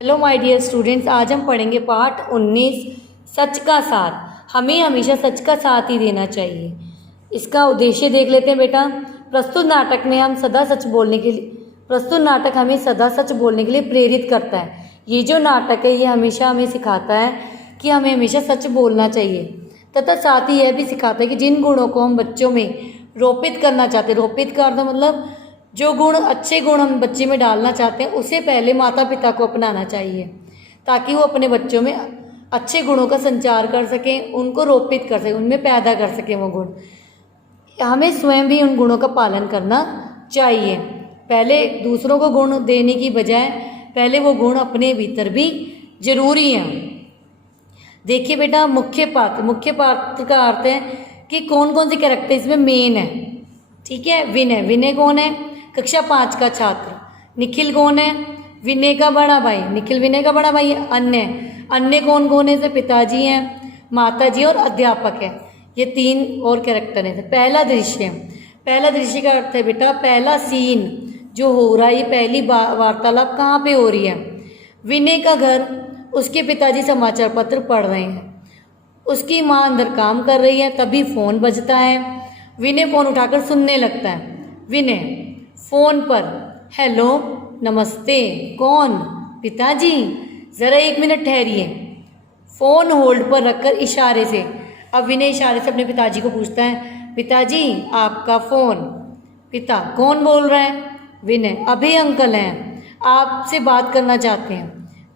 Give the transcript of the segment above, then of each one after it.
Hello my dear students, आज हम पढ़ेंगे पाठ 19 सच का साथ। हमें हमेशा सच का साथ ही देना चाहिए। इसका उद्देश्य देख लेते हैं बेटा। प्रस्तुत नाटक में हम सदा सच बोलने के लिए प्रस्तुत नाटक हमें सदा सच बोलने के लिए प्रेरित करता है। ये जो नाटक है ये हमेशा हमें सिखाता है कि हमें हमेशा सच बोलना चाहिए, तथा साथ ही यह भी सिखाता है कि जिन गुणों को हम बच्चों में रोपित करना चाहते हैं, रोपित का अर्थ मतलब जो गुण अच्छे गुण हम बच्चे में डालना चाहते हैं उसे पहले माता पिता को अपनाना चाहिए, ताकि वो अपने बच्चों में अच्छे गुणों का संचार कर सकें, उनको रोपित कर सकें, उनमें पैदा कर सकें वो गुण। हमें स्वयं भी उन गुणों का पालन करना चाहिए। पहले दूसरों को गुण देने की बजाय पहले वो गुण अपने भीतर भी जरूरी हैं। देखिए बेटा, मुख्य पात्र का अर्थ है कि कौन कौन से कैरेक्टर इसमें मेन है। ठीक है, विनय कौन है? कक्षा 5 का छात्र। निखिल कौन है? विनय का बड़ा भाई। निखिल विनय का बड़ा भाई है। अन्य कौन कौन है? जैसे पिताजी हैं, माताजी और अध्यापक है। ये 3 और कैरेक्टर हैं। पहला दृश्य का अर्थ है बेटा पहला सीन जो हो रहा है, ये पहली वार्तालाप कहाँ पे हो रही है? विनय का घर, उसके पिताजी समाचार पत्र पढ़ रहे हैं, उसकी माँ अंदर काम कर रही है, तभी फोन बजता है। विनय फोन उठाकर सुनने लगता है। विनय फोन पर, हेलो नमस्ते, कौन? पिताजी, ज़रा 1 मिनट ठहरिए। फ़ोन होल्ड पर रखकर इशारे से, अब विनय इशारे से अपने पिताजी को पूछता है, पिताजी आपका फ़ोन। पिता, कौन बोल रहा है? विनय, अभी अंकल हैं, आपसे बात करना चाहते हैं।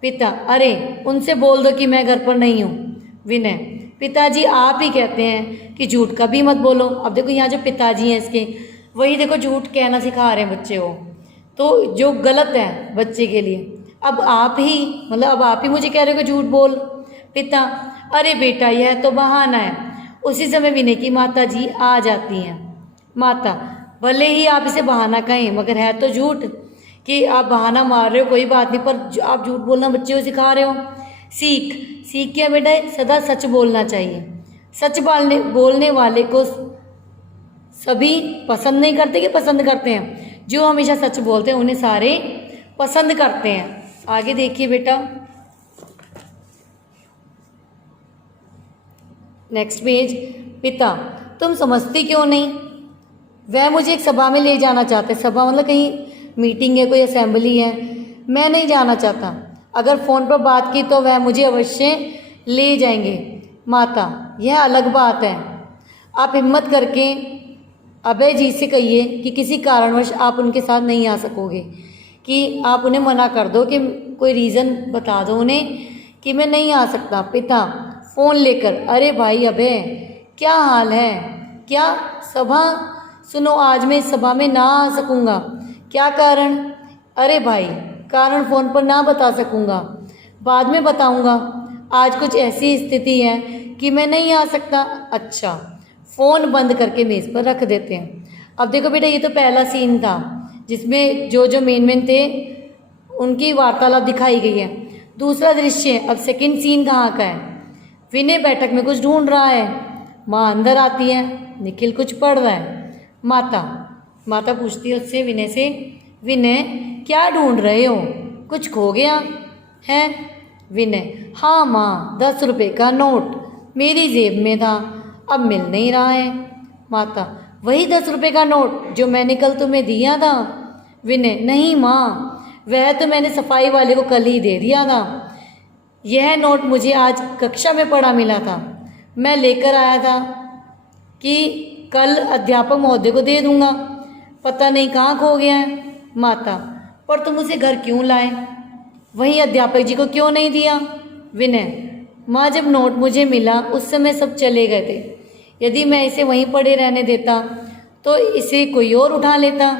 पिता, अरे उनसे बोल दो कि मैं घर पर नहीं हूँ। विनय, पिताजी आप ही कहते हैं कि झूठ कभी मत बोलो। अब देखो यहाँ जो पिताजी हैं इसके, वही देखो झूठ कहना सिखा रहे हैं बच्चे को, तो जो गलत है बच्चे के लिए। अब आप ही मुझे कह रहे हो कि झूठ बोल। पिता, अरे बेटा यह तो बहाना है। उसी समय विनय की माता जी आ जाती हैं। माता, भले ही आप इसे बहाना कहें, मगर है तो झूठ। कि आप बहाना मार रहे हो कोई बात नहीं, पर आप झूठ बोलना बच्चे को सिखा रहे हो। सीख क्या बेटा? सदा सच बोलना चाहिए। सच बोलने वाले को सभी पसंद नहीं करते कि पसंद करते हैं? जो हमेशा सच बोलते हैं उन्हें सारे पसंद करते हैं। आगे देखिए बेटा, नेक्स्ट पेज। पिता, तुम समझती क्यों नहीं? वह मुझे एक सभा में ले जाना चाहते। सभा मतलब कहीं मीटिंग है, कोई असेंबली है। मैं नहीं जाना चाहता। अगर फ़ोन पर बात की तो वह मुझे अवश्य ले जाएंगे। माता, यह अलग बात है। आप हिम्मत करके अभय जी से कहिए कि किसी कारणवश आप उनके साथ नहीं आ सकोगे, कि आप उन्हें मना कर दो, कि कोई रीज़न बता दो उन्हें कि मैं नहीं आ सकता। पिता फ़ोन लेकर, अरे भाई अभय, क्या हाल है? क्या सभा? सुनो, आज मैं इस सभा में ना आ सकूँगा। क्या कारण? अरे भाई, कारण फ़ोन पर ना बता सकूँगा, बाद में बताऊँगा। आज कुछ ऐसी स्थिति है कि मैं नहीं आ सकता। अच्छा, फ़ोन बंद करके मेज़ पर रख देते हैं। अब देखो बेटा, ये तो पहला सीन था जिसमें जो मेन थे उनकी वार्तालाप दिखाई गई है। दूसरा दृश्य, अब सेकंड सीन कहाँ का है? विनय बैठक में कुछ ढूंढ रहा है। माँ अंदर आती है। निखिल कुछ पढ़ रहा है। माता पूछती है उससे, विनय से, विनय क्या ढूंढ रहे हो? कुछ खो गया है? विनय, हाँ माँ, 10 रुपये का नोट मेरी जेब में था, अब मिल नहीं रहा है। माता, वही 10 रुपये का नोट जो मैंने कल तुम्हें दिया था? विनय, नहीं माँ, वह तो मैंने सफाई वाले को कल ही दे दिया था। यह नोट मुझे आज कक्षा में पढ़ा मिला था। मैं लेकर आया था कि कल अध्यापक महोदय को दे दूंगा। पता नहीं कहाँ खो गया है। माता, पर तुम उसे घर क्यों लाए? वहीं अध्यापक जी को क्यों नहीं दिया? विनय, माँ, जब नोट मुझे मिला उस समय सब चले गए थे। यदि मैं इसे वहीं पड़े रहने देता तो इसे कोई और उठा लेता।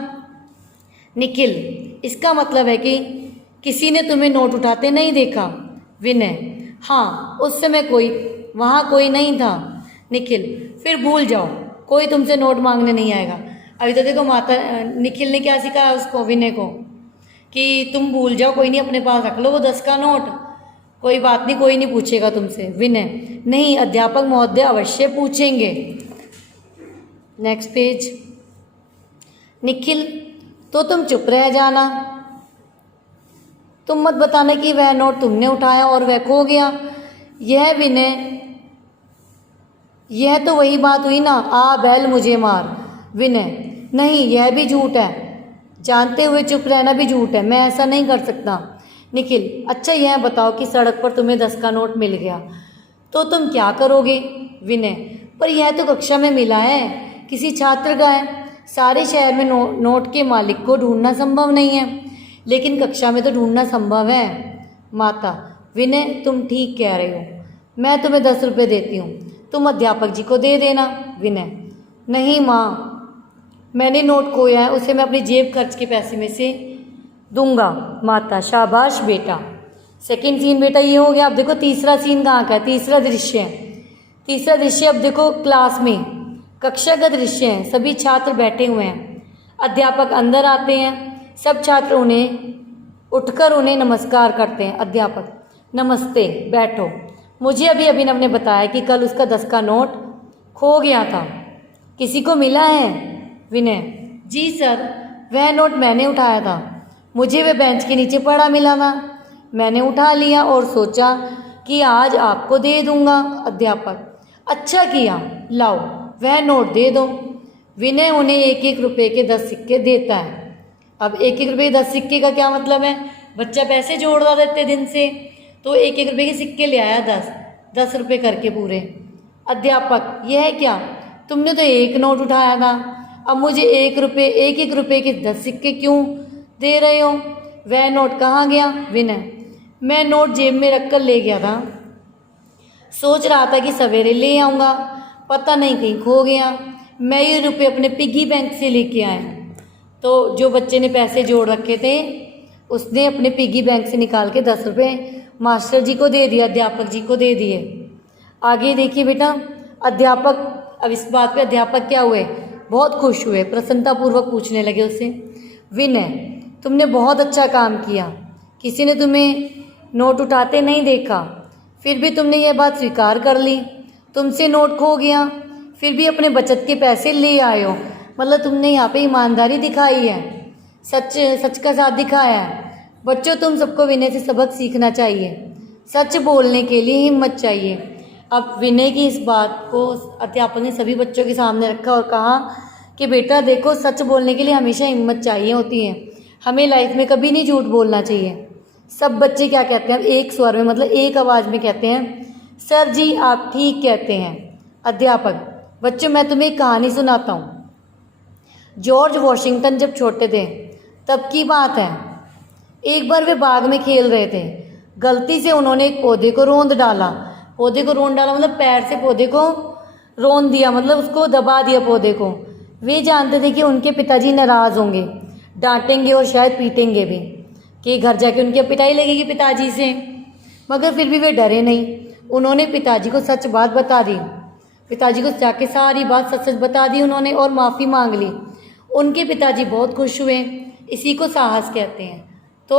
निखिल, इसका मतलब है कि किसी ने तुम्हें नोट उठाते नहीं देखा? विनय, हाँ, उस समय वहाँ कोई नहीं था। निखिल, फिर भूल जाओ, कोई तुमसे नोट मांगने नहीं आएगा। अभी तो देखो निखिल ने क्या सिखाया उसको, विनय को, कि तुम भूल जाओ, कोई नहीं, अपने पास रख लो वो 10 का नोट, कोई बात नहीं, कोई नहीं पूछेगा तुमसे। विनय, नहीं, अध्यापक महोदय अवश्य पूछेंगे। Next page. निखिल, तो तुम चुप रह जाना। तुम मत बताना कि वह नोट तुमने उठाया और वह खो गया। यह विनय, यह तो वही बात हुई ना, आ बैल मुझे मार। विनय, नहीं यह भी झूठ है, जानते हुए चुप रहना भी झूठ है, मैं ऐसा नहीं कर सकता। निखिल, अच्छा यह बताओ कि सड़क पर तुम्हें 10 का नोट मिल गया तो तुम क्या करोगे? विनय, पर यह तो कक्षा में मिला है, किसी छात्र का है, सारे शहर में नोट के मालिक को ढूंढना संभव नहीं है, लेकिन कक्षा में तो ढूंढना संभव है। माता, विनय तुम ठीक कह रहे हो, मैं तुम्हें 10 रुपये देती हूँ, तुम अध्यापक जी को दे देना। विनय, नहीं माँ, मैंने नोट खोया है, उसे मैं अपनी जेब खर्च के पैसे में से दूंगा। माता, शाबाश बेटा। सेकंड सीन बेटा ये हो गया। अब देखो तीसरा सीन कहाँ का है, तीसरा दृश्य है। तीसरा दृश्य अब देखो क्लास में, कक्षा का दृश्य है, सभी छात्र बैठे हुए हैं, अध्यापक अंदर आते हैं, सब छात्र उठकर उन्हें नमस्कार करते हैं। अध्यापक, नमस्ते, बैठो। मुझे अभी अभिनव ने बताया कि कल उसका 10 का नोट खो गया था, किसी को मिला है? विनय, जी सर, वह नोट मैंने उठाया था, मुझे वह बेंच के नीचे पड़ा मिला था, मैंने उठा लिया और सोचा कि आज आपको दे दूंगा। अध्यापक, अच्छा किया, लाओ वह नोट दे दो। विनय उन्हें 1-1 रुपये के 10 सिक्के देता है। अब 1-1 रुपये के 10 सिक्के का क्या मतलब है? बच्चा पैसे जोड़ रहा रहते दिन से, तो 1-1 रुपये के सिक्के ले आया, 10 रुपये करके पूरे। अध्यापक, यह क्या, तुमने तो 1 नोट उठाया था, अब मुझे 1 रुपये के 10 सिक्के क्यों दे रहे हो? वह नोट कहाँ गया? विनय, मैं नोट जेब में रखकर ले गया था, सोच रहा था कि सवेरे ले आऊँगा, पता नहीं कहीं खो गया, मैं ये रुपये अपने पिगी बैंक से लेके आया। तो जो बच्चे ने पैसे जोड़ रखे थे उसने अपने पिगी बैंक से निकाल के 10 रुपये मास्टर जी को दे दिया, अध्यापक जी को दे दिए। आगे देखिए बेटा, अध्यापक, अब इस बात पे अध्यापक क्या हुए, बहुत खुश हुए, प्रसन्नतापूर्वक पूछने लगे उससे, विनय तुमने बहुत अच्छा काम किया, किसी ने तुम्हें नोट उठाते नहीं देखा, फिर भी तुमने यह बात स्वीकार कर ली, तुमसे नोट खो गया फिर भी अपने बचत के पैसे ले आए हो, मतलब तुमने यहाँ पे ईमानदारी दिखाई है, सच का साथ दिखाया है। बच्चों, तुम सबको विनय से सबक सीखना चाहिए, सच बोलने के लिए हिम्मत चाहिए। अब विनय की इस बात को अध्यापक ने सभी बच्चों के सामने रखा और कहा कि बेटा देखो, सच बोलने के लिए हमेशा हिम्मत चाहिए होती है, हमें लाइफ में कभी नहीं झूठ बोलना चाहिए। सब बच्चे क्या कहते हैं, एक स्वर में, मतलब एक आवाज़ में कहते हैं, सर जी आप ठीक कहते हैं। अध्यापक, बच्चों मैं तुम्हें एक कहानी सुनाता हूँ। जॉर्ज वॉशिंगटन जब छोटे थे तब की बात है, एक बार वे बाग में खेल रहे थे, गलती से उन्होंने एक पौधे को रौंद डाला। पौधे को रौंद डाला मतलब पैर से पौधे को रौंद दिया, मतलब उसको दबा दिया पौधे को। वे जानते थे कि उनके पिताजी नाराज़ होंगे, डांटेंगे और शायद पीटेंगे भी, कि घर जाके उनकी पिटाई लगेगी पिताजी से, मगर फिर भी वे डरे नहीं। उन्होंने पिताजी को सच बात बता दी, पिताजी को जाके सारी बात सच बता दी उन्होंने और माफ़ी मांग ली। उनके पिताजी बहुत खुश हुए, इसी को साहस कहते हैं। तो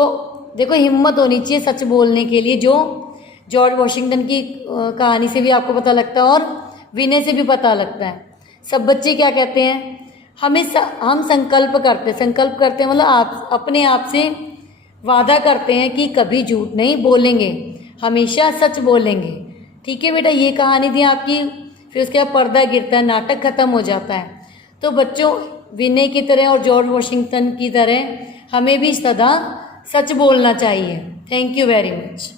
देखो, हिम्मत होनी चाहिए सच बोलने के लिए, जो जॉर्ज वॉशिंगटन की कहानी से भी आपको पता लगता है और विनय से भी पता लगता है। सब बच्चे क्या कहते हैं, हम संकल्प करते हैं मतलब आप अपने आप से वादा करते हैं कि कभी झूठ नहीं बोलेंगे, हमेशा सच बोलेंगे। ठीक है बेटा, ये कहानी थी आपकी। फिर उसके बाद पर्दा गिरता है, नाटक खत्म हो जाता है। तो बच्चों, विनय की तरह और जॉर्ज वॉशिंगटन की तरह हमें भी सदा सच बोलना चाहिए। Thank you very much.